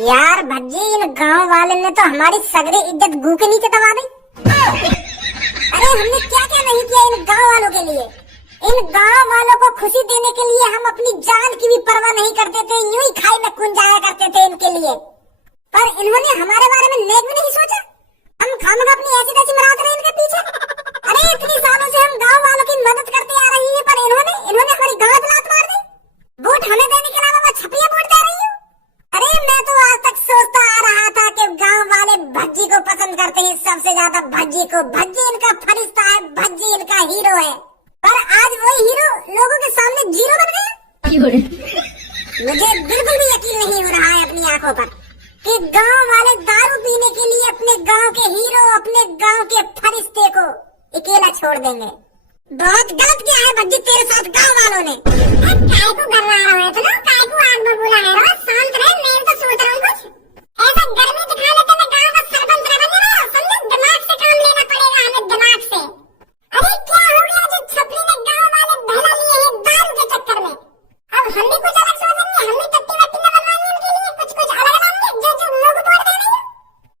यार भज्जी, इन गांव वाले ने तो हमारी सगरी इज्जत गू के नीचे दबा दी। अरे हमने क्या क्या नहीं किया इन गांव वालों के लिए। इन गांव वालों को खुशी देने के लिए हम अपनी जान की भी परवाह नहीं करते थे, यूं ही खाई में कुंज जाया करते थे इनके लिए। पर इन्होंने हमारे बारे में नेक भी नहीं सोचा। हम खामखा अपनी ऐसी तैसी मराते रहे इनके पीछे। अरे इतनी सालों से हम गांव वालों की मदद करते आ रही है, पर इन्होंने हमारी गांव लात मार दी। वोट हमें देने के अलावा वो छपरियां वोट दे रही है। अरे मैं तो आज तक सोचता आ रहा था कि गांव वाले भज्जी को पसंद करते हैं सबसे ज्यादा, भज्जी को। भज्जी इनका फरिश्ता है, भज्जी इनका हीरो है। पर आज वही हीरो लोगों के सामने जीरो बन गया। मुझे बिल्कुल भी यकीन नहीं हो रहा है अपनी आंखों पर कि गांव वाले दारू पीने के लिए अपने गांव के हीरो, अपने गांव के फरिश्ते को अकेला छोड़ देंगे। बहुत गलत किया है भज्जी तेरे साथ गांव वालों ने। काय को डरा रहा है तो काय को आग बबूला है। रोज शांत रहे, मैं तो सोच रहा हूँ कुछ ऐसा गर्मी दिखा लेते मैं गांव का सरपंच बन गया। समझो, दिमाग से काम लेना पड़ेगा हमें, दिमाग से। अरे क्या हो गया जो छपरी ने गांव वाले बहला लिए हैं दारू के चक्कर में। अब हम भी कुछ अलग सोचेंगे, हम भी टट्टी वट्टी न बनवाएंगे उनके लिए, कुछ अलग लाएंगे जो लोग तोड़ देंगे।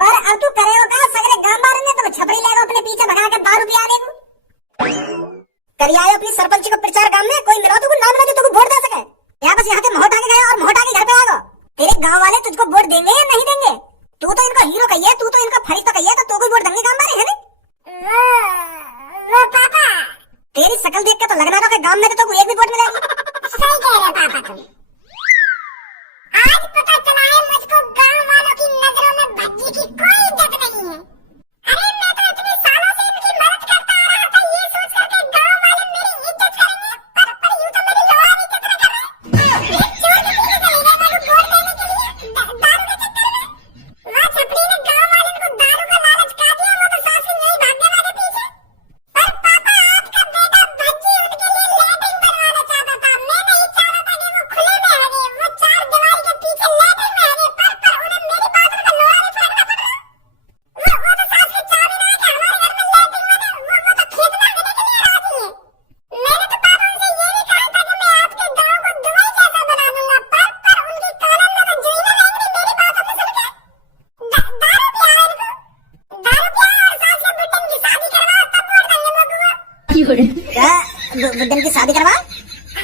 पर अब तू करेगा क्या? सगरे गांव वाले ने तो छपरी ले अपने पीछे भगा के दारू पियाने को करिए अपनी सरपंच को प्रचार। गांव में कोई मिला तो नाम ना जो तुमको वोट दे सके। यहाँ बस यहाँ के मोहट आके गए और मोहट आके घर पे आ गो। तेरे गांव वाले तुझको वोट देंगे या नहीं देंगे? तू तो इनका हीरो कहिए, तू तो इनका फरिश्ता कहिए, तो तू को वोट देंगे गांव वाले, है ना? वो पापा, तेरी शकल देख के तो लगना था कि गांव में तो एक भी वोट मिलेगी। सही कह रहे पापा तुम। आज पता चला है मुझको गांव वालों की नजरों में भज्जी की कोई इज्जत नहीं है। अरे मैं तो इतने सालों से इनकी मदद करता आ रहा था, ये सोच करके गांव वाले मेरी इज्जत करेंगे। पर यूं तो मेरी लोहार इज्जत न कर रहे। एक चोर के पीछे चले गए मेरे को वोट देने के लिए दारू के चक्कर में। वहाँ छपरी ने गांव वाले को दारू का लालच खा दिया, वो तो सास भी यही भागने वाले पीछे। पर पापा आपका बेटा भज्जी उनके लिए लैट्रिन बनवाना चाहता था। मैं नहीं चाहता था कि वो खुले में हगे, वो चार दीवार के पीछे लैट्रिन में हगे। पर उन्हें मेरी बात उनका लोहा नहीं फेंकना पड़ रहा। वो तो सास की चाह भी नहीं कि हमारे घर में लैट्रिन बने। वो तो खेत में हगने के लिए राजी है। मैंने तो पापा उनसे ये भी कहा था कि मैं आपके गांव को दुबई जैसा बना दूंगा। पर उनकी कानून में तो जो ही ना रहेंगे मेरी बातों में सुन के। दारू पिया है इनको, दारू पिया और सास से बुड्ढन की शादी करवाओ तब वोट देंगे वो को। क्या बुड्ढन की शादी करवाओ?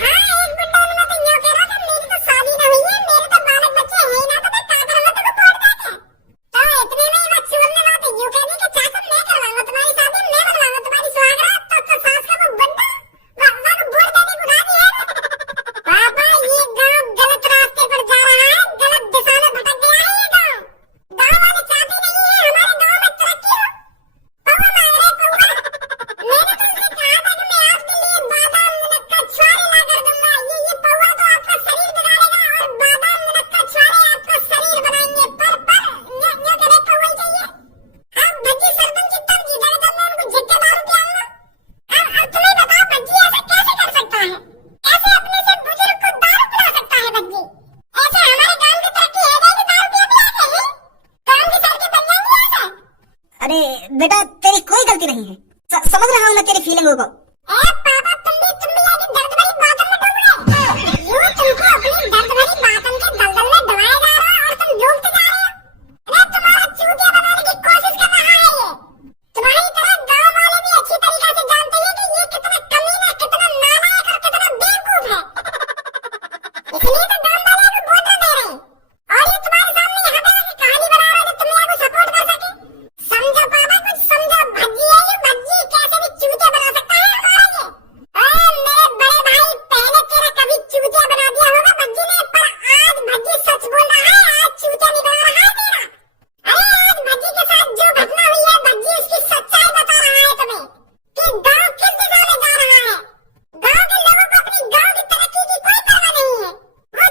हाँ, एक बुड्ढा ने तो यूं कह रहा था मेरी तो शादी ना हुई है, मेरे तो बालक बच्चे हैं ही ना, तो मैं क्या करूंगा तुमको वोट देके। तो इतने में ही वो छोड़ने बात यूं कहने कि चाचा मैं करवाऊंगा तुम्हारी शादी, मैं बनवाऊंगा तुम्हारी सुहागरात। तो सास का वो बुड्ढा वो को वोट देने को राजी है। पापा ये गांव गलत रास्ते पर जा रहा है, गलत दिशा में भटक गया है ये गांव। गांव वाले चाहते नहीं है हमारे गांव में तरक्की हो। पौवा मांग रहे पौवा। मैंने तो उनसे कहा था कि मैं आपके लिए बादाम मुनक्का छुआरे ला कर दूंगा। ये पौवा तो आपका शरीर बिगाड़ेगा और बादाम मुनक्का छुआरे आपका शरीर बनाएंगे। पर न्यो करे पौवा ही चाहिए। अब भज्जी सरपंच की तब जीतेगा जब मैं उनको जितने दारू पिलाऊंगा। अब तुम्हें बताओ भज्जी ऐसा कैसे कर सकता है? ऐसे अपने से बुजुर्ग को दारू पिला सकता है भज्जी? ऐसे हमारे गांव की तरक्की है जाएगी दारू पिला पिला के? गांव की सड़कें बन जाएंगी ऐसे? अरे बेटा तेरी कोई गलती नहीं है, समझ रहा हूँ मैं तेरी फीलिंगों को। पापा तुम भी आगे दर्द भरी बातों में डूब रहे। यूं तुमको अपनी दर्द भरी बातों के दलदल में डुबाया जा रहा है और तुम डूबते जा रहे हो। अरे तुम्हारा चूतिया बनाने की कोशिश कर रहा है ये। तुम्हारी तरह गांव वाले भी अच्छी तरीके से जानते हैं कि ये कितना कमीना, कितना नालायक और कितना बेवकूफ है। इसलिए तो गांव वाले को वोट दे रहे हैं और ये तुम्हारे सामने यहाँ पे आके कहानी बना रहा है कि तुम लोगों को सपोर्ट कर सके। समझो पापा, कुछ समझो। भज्जी है ये, भज्जी कैसे भी चूतिया बना सकता है हमारा ये। ओए मेरे बड़े भाई, पहले तेरा कभी चूतिया बना दिया होगा भज्जी ने, पर आज भज्जी सच बोल रहा है, आज चूतिया नहीं बना रहा है तेरा। अरे आज भज्जी के साथ जो घटना हुई है, भज्जी उसकी सच्चाई बता रहा है तुम्हें कि गांव किस दिशा में जा रहा है। गांव के लोगों को अपनी गांव की तरक्की की कोई परवाह नहीं है। वो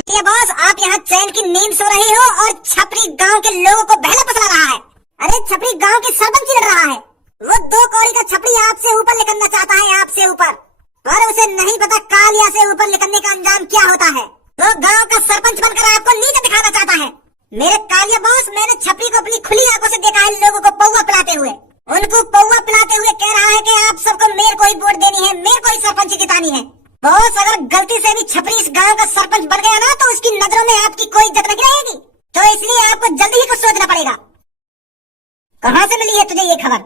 ये बॉस, आप यहाँ चैन की नींद सो रहे हो और छपरी गांव के लोगों को बहला फुसला रहा है। अरे छपरी गांव की सरपंच लड़ रहा है। वो 2 कौड़ी का छपरी आपसे ऊपर निकलना चाहता है, आपसे ऊपर, पर उसे नहीं पता कालिया से ऊपर निकलने का अंजाम क्या होता है। वो गांव का सरपंच बनकर आपको नीचे दिखाना चाहता है। मेरे कालिया बॉस, मैंने छपरी को अपनी खुली आंखों से देखा है लोगों को पौवा पिलाते हुए। उनको पौवा पिलाते हुए कह रहा है कि आप सबको मेरे को ही वोट देनी है, मेरे को ही सरपंच जितानी है। बॉस, अगर गलती से भी छपरी इस गांव का सरपंच बन गया ना, तो उसकी नजरों में आपकी कोई इज्जत नहीं रहेगी। तो इसलिए आपको जल्दी ही कुछ सोचना पड़ेगा। कहाँ से मिली है तुझे ये खबर?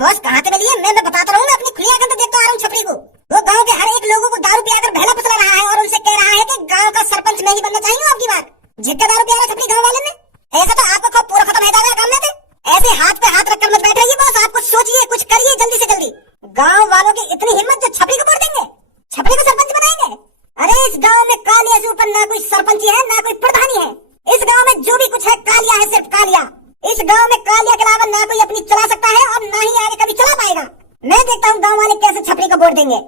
बॉस, कहाँ से मिली है? मैं बताता रहूँ, मैं अपनी खुली आंखों से देखता आ रहा हूँ छपरी को। वो गांव के हर एक लोगों को दारू पिलाकर बहला फुसला रहा है और उनसे कह रहा है कि गांव का सरपंच मैं ही बनना चाहिए आपकी बार। जितना दारू पिया रहा छपरी गांव वाले ने, ऐसा तो आपका खौफ पूरा खत्म हो जाएगा काम में से। ऐसे हाथ पे हाथ रखकर मत बैठिए बॉस, आप कुछ सोचिए, कुछ करिए जल्दी से जल्दी। गांव वालों की इतनी हिम्मत जो छपरी को वोट देंगे, छपरी को सरपंच बनाएंगे। अरे इस गांव में कालिया से ऊपर ना कोई सरपंच है ना कोई प्रधानी है। इस गांव में जो भी कुछ है कालिया है, सिर्फ कालिया। इस गांव में कालिया के अलावा ना कोई अपनी चला सकता है और ना ही आगे कभी चला पाएगा। मैं देखता हूँ गांव वाले कैसे छपरी को वोट देंगे।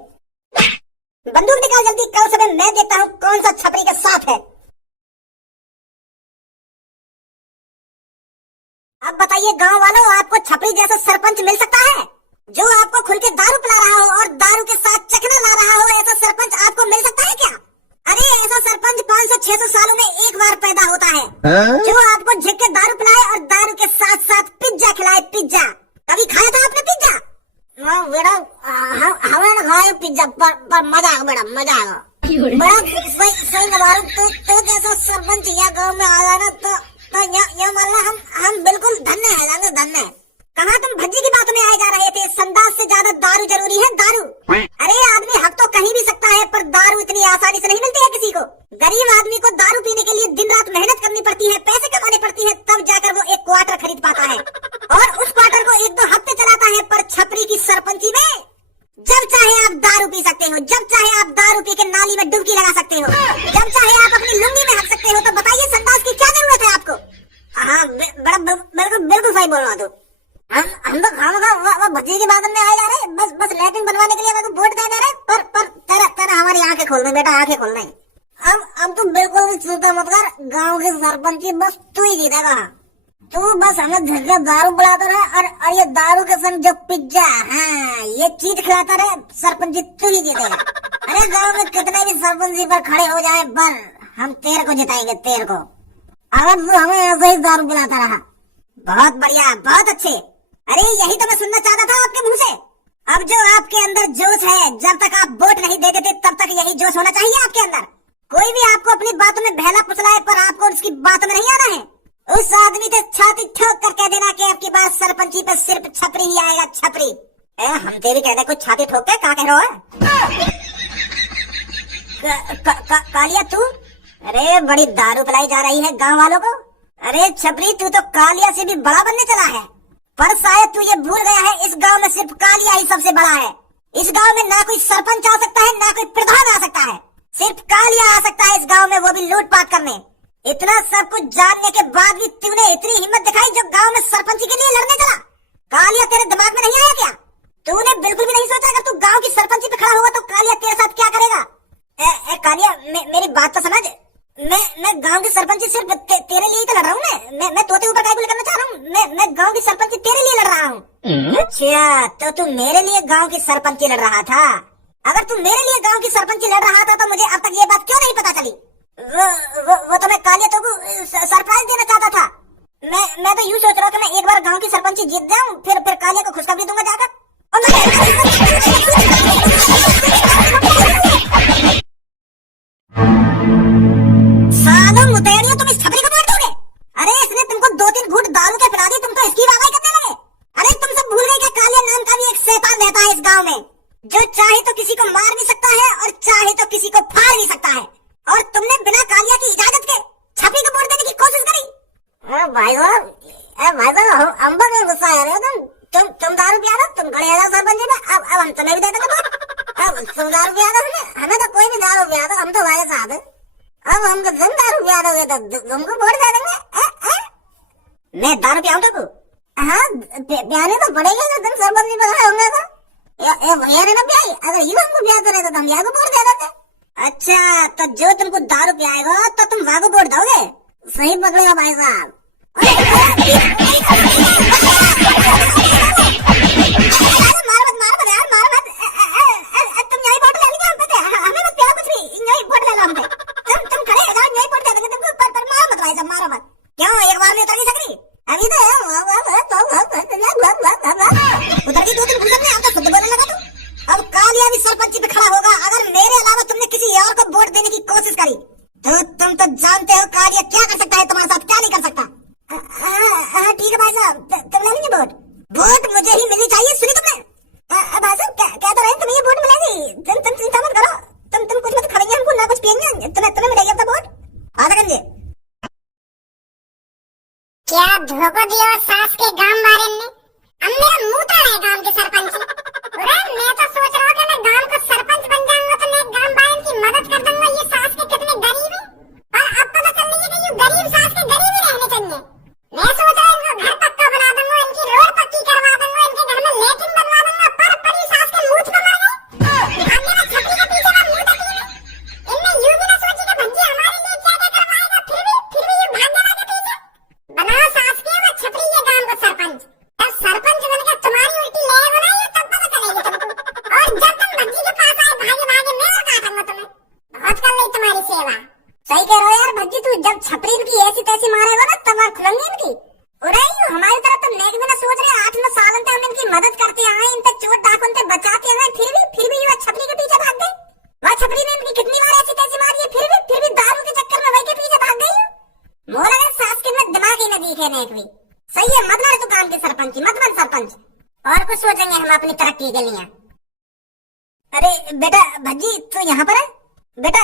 बंदूक निकाल जल्दी, कल सुबह मैं देखता हूँ कौन सा छपरी के साथ है। अब बताइए गांव वालों, आपको छपरी जैसा सरपंच मिल सकता है जो आपको खुल के दारू पिला रहा हो और दारू के साथ चखना ला रहा हो? ऐसा सरपंच आपको मिल सकता है क्या? अरे ऐसा सरपंच 500-600 सालों में एक बार पैदा होता है, जो आपको झिक के दारू पिलाए और दारू के साथ साथ पिज्जा खिलाए। पिज्जा कभी खाया था आपने? पिज्जा बेटा हमें खाया पिज्जा, पर मजा आया बेटा, मजा आया बड़ा। सही नवारू, तो जैसा सरपंच यहाँ गाँव में आया ना, तो ये मानना हम बिल्कुल धन्य है, धन्य। कहाँ तुम भज्जी की बात में आए जा रहे थे? संदास से ज्यादा दारू जरूरी है, दारू। अरे आदमी हक तो कहीं भी सकता है, पर दारू इतनी आसानी से नहीं मिलती है किसी को। गरीब आदमी को दारू पीने के लिए दिन रात मेहनत करनी पड़ती है, पैसे कमाने पड़ती है, तब जाकर वो एक क्वार्टर खरीद पाता है और उस क्वार्टर को 1-2 हफ्ते चलाता है। पर छपरी की सरपंची में जब चाहे आप दारू पी सकते हो, जब चाहे आप दारू पी के नाली में डुबकी लगा सकते हो, जब चाहे आप अपनी लुंगी में हक सकते हो। तो बताइए संदास की क्या जरूरत है आपको? हाँ बिल्कुल सही बोल रहा तू। हम तो खामखा भज्जी की बात में आ जा रहे, बस लैट्रिन बनवाने के लिए मेरे को वोट दे रहे। पर तेरा हमारी आंखें खोल दे बेटा, आंखें खोल दे। अब तुम बिल्कुल भी चिंता मत कर, गांव के सरपंच बस तू ही जीतेगा। तू बस हमें झटका दारू पिलाता रहे और ये दारू के संग जो पिज्जा, हाँ ये चीज खिलाता रहे, सरपंच तू ही जीतेगा। अरे गांव में कितने भी सरपंच पर खड़े हो जाए, पर हम तेरे को जिताएंगे, तेरे को, अगर तू हमें ऐसे ही दारू पिलाता रहा। बहुत बढ़िया, बहुत अच्छे। अरे यही तो मैं सुनना चाहता था आपके मुंह से। अब जो आपके अंदर जोश है, जब तक आप वोट नहीं दे देते तब तक यही जोश होना चाहिए आपके अंदर। कोई भी आपको अपनी बातों में बहला फुसलाए, पर आपको उसकी बातों में नहीं आना है। उस आदमी से छाती ठोक कर कह देना कि आपकी बात सरपंची पे सिर्फ छपरी ही आएगा, छपरी। हम तेरी कहते कुछ छाती ठोक के क्या कह रहा है? कालिया तू, अरे बड़ी दारू पिलाई जा रही है गांव वालों को। अरे छपरी, तू तो कालिया से भी बड़ा बनने चला है, पर शायद तू ये भूल गया है इस गांव में सिर्फ कालिया ही सबसे बड़ा है। इस गांव में ना कोई सरपंच आ सकता है, ना कोई प्रधान आ सकता है, सिर्फ कालिया आ सकता है इस गांव में, वो भी लूटपाट करने। इतना सब कुछ जानने के बाद भी तूने इतनी हिम्मत दिखाई जो गांव में सरपंची के लिए लड़ने चला। कालिया तेरे दिमाग में नहीं आया क्या? तूने बिल्कुल भी नहीं सोचा अगर तू गांव की सरपंची पे खड़ा होगा तो कालिया तेरे साथ क्या करेगा? कालिया मेरी बात तो समझ। मैं गांव की सरपंची सिर्फ तेरे लिए ही तो लड़ रहा हूँ। मैं तोते ऊपर काबू करना चाह रहा हूँ। मैं गांव की सरपंची तेरे लिए लड़ रहा हूँ। अच्छा, तो तू मेरे लिए गांव की सरपंची लड़ रहा था? अगर तू मेरे लिए गांव की सरपंची लड़ रहा था तो मुझे अब तक ये बात क्यों नहीं पता चली? वो तो मैं कालिया तो को सरप्राइज देना चाहता था। मैं तो यूँ सोच रहा था मैं एक बार गांव की सरपंची जीत जाऊँ, फिर कालिया को खुशखबरी दूंगा जाकर। सालों मुतेड़ियों, तुम इस छपरी को वोट दोगे? अरे इसने तुमको 2-3 घूंट दारू के पिला दी, तुम तो इसकी वाहवाही करने लगे। अरे तुम सब भूल गए कि कालिया नाम का भी एक शैतान रहता है इस गांव में, जो चाहे तो किसी को मार भी सकता है और चाहे तो किसी को फाड़ भी सकता है। और तुमने बिना कालिया की इजाजत के छपरी को वोट देने की कोशिश करी। भाई साहब हम पर गुस्सा आ रहे हो तुम दारू पिया दो, तुम खड़े हो सरपंच में। अब हम तुम्हें भी दे देंगे वोट। अब तुम दारू पिया दो, हमें तो कोई भी दारू पिया दो, हम तो भाई साहब। अब हमको तुम दारू पिया दोगे तो तुमको वोट दे देंगे। मैं दारू पियाऊं तो? हाँ पियाने तो पड़ेगा अगर तुम सरपंच में खड़े होंगे तो। ये ना पियाई, अगर ये हमको पिया तो नहीं तो हम यहाँ को वोट दे देते। अच्छा, तो जो तुमको दारू पिलाएगा तो तुम वागू वोट दोगे? सही पकड़ेगा भाई साहब। सरपंच पे खड़ा होगा, अगर मेरे अलावा तुमने किसी और को वोट देने की कोशिश करी तो तुम तो जानते हो कालिया क्या कर सकता है तुम्हारे साथ, क्या नहीं कर सकता। ठीक है भाई साहब, तुम ले लेंगे वोट? वोट मुझे ही मिलनी चाहिए, सुनी तुमने? भाई साहब क्या तो रहे, तुम्हें ये वोट मिलेगी, तुम चिंता मत करो, तुम कुछ मत खाएंगे हमको ना कुछ पियेंगे, तुम्हें मिलेगी अपना वोट। आ जाएंगे। क्या धोखा दिया सास के गांव वाले ने? अब मेरा मुंह तो है गांव के सरपंच। मैं तो सोच रहा हूँ कि मैं गांव का सरपंच बन जाऊंगा तो मैं गांव वालों की मदद कर दूंगा। ये सास के कितने गरीब हैं, और अब पता चल रही है कि ये गरीब सास के गरीब ही रहने चाहिए। मैं सोच रहा हूँ इनको घर पक्का बना दूंगा, इनकी रोड पक्की करवा दूंगा, इनके घर में लेट्रिन बनवा दूंगा, पर बड़ी सास के मूंछ पे मर गई। आगे में छपरी के पीछे का मुंह तक नहीं। इनने यूं भी ना सोची कि भज्जी हमारे लिए क्या क्या करवाएगा, फिर भी ये भाग जाना के पीछे। बनाओ सास के वो छपरी ये गांव का सरपंच। जब सरपंच बनकर तुम्हारी उल्टी लहर बनाई तब पता चलेगी तुमको। और जब तुम भज्जी के पास आए भागे भागे मैं काटूंगा तुम्हें। बहुत कर ली तुम्हारी सेवा। सही कह रहे हो यार भज्जी, तू जब छपरी की ऐसी तैसी मारेगा ना तब आँख खुलेंगी इनकी। हमारी तरफ तो नेक भी ना सोच रहे, 8-9 साल से हम इनकी मदद करते आए, इन तक चोट डाकुन से बचाते आए, फिर भी वह छपरी के पीछे भाग गए। वह छपरी ने इनकी कितनी बार ऐसी तैसी मारी है, फिर भी दारू के चक्कर में वही के पीछे भाग गई। मोरा सास के में दिमाग ही न दिखे नेक भी। सही है, मत लड़ तू काम के सरपंच, मत बन सरपंच, और कुछ सोचेंगे हम अपनी तरक्की के लिए। अरे बेटा भज्जी तू यहाँ पर है? बेटा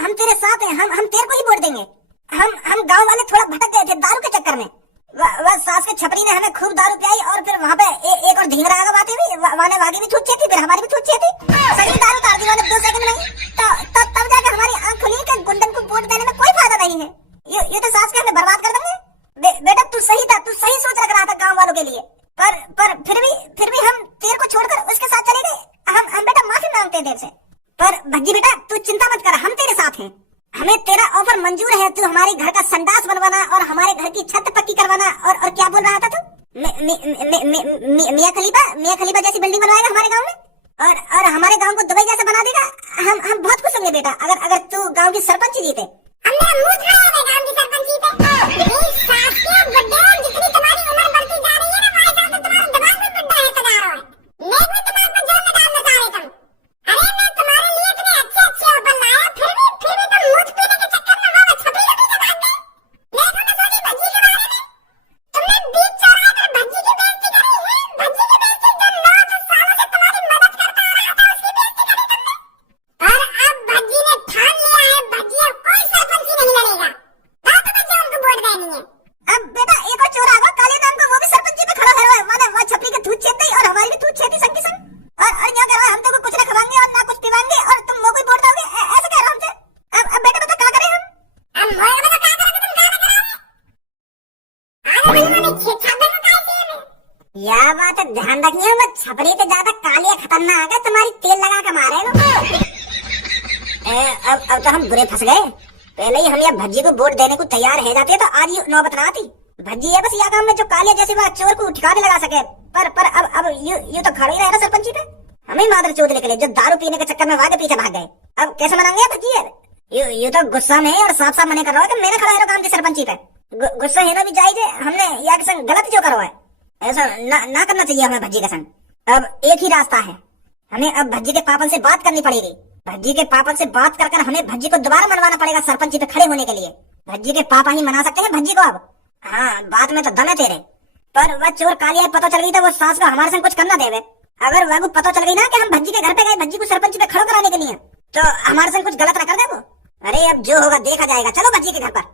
हम तेरे साथ हैं, हम तेरे को ही वोट देंगे। हम गांव वाले थोड़ा भटक गए थे दारू के चक्कर में। वह सास के छपरी ने हमें खूब दारू पिलाई, और फिर वहाँ पे एक और ढींगरा आगा बातें भी, वाने वागी भी छूट थी, फिर हमारी भी छूट थी। सही दारू तार दी वाले 2 सेकंड में ही। तब जाकर हमारी आंख खुली कि गुंडन को वोट देने में कोई फायदा नहीं है। ये तो सास के हमें बर्बाद कर देंगे। बेटा तू सही था, तू सही सोच रख रहा था गाँव वालों के लिए, पर फिर भी हम तेरे को छोड़कर उसके साथ चले गए। हम बेटा माफी मांगते हैं तेरे से। पर भज्जी बेटा तू चिंता मत कर, हम तेरे साथ हैं। हमें तेरा ऑफर मंजूर है, तू हमारे घर का संडास बनवाना और हमारे घर की छत पक्की करवाना, और क्या बोल रहा था तू? मियां खलीफा जैसी बिल्डिंग बनवाएगा हमारे गांव में, और हमारे गांव को दुबई जैसा बना देगा। हम बहुत खुश होंगे बेटा अगर तू गांव की सरपंच जीते। यह बात ध्यान रखनी है, छपरी से ज्यादा कालिया खतरनाक है, तुम्हारी तेल लगा के मारेगा। अब तो हम बुरे फंस गए। पहले ही हम यह भज्जी को वोट देने को तैयार है जाते तो आज ये नौबत ना आती। भज्जी है बस यह काम में जो कालिया जैसे वह चोर को ठिकाने लगा सके। पर अब यू तो खड़ा ही रहे ना सरपंची पे। हमें मादर चोद निकले जो दारू पीने के चक्कर में वादे पीछे भाग गए। अब कैसे मनाएंगे भज्जी है? यू तो गुस्सा में और साफ साफ मने कर रहा है कि मैंने खड़ा है काम की सरपंची पे। गुस्सा है ना भी जायज, हमने या के संग गलत जो करो है, ऐसा ना करना चाहिए हमें भज्जी के संग। अब एक ही रास्ता है, हमें अब भज्जी के पापन से बात करनी पड़ेगी। भज्जी के पापन से बात कर हमें भज्जी को दोबारा मनवाना पड़ेगा सरपंची पे खड़े होने के लिए। भज्जी के पापा ही मना सकते हैं भज्जी को अब। हाँ बात में तो दम है तेरे, पर वह चोर कालिया पता चल गई तो वो सास को हमारे संग कुछ करना देवे। अगर वह पता चल गई ना कि हम भज्जी के घर पे गए भज्जी को सरपंच पे खड़ा कराने के लिए, तो हमारे संग कुछ गलत न कर दे वो। अरे अब जो होगा देखा जाएगा, चलो भज्जी के घर पर।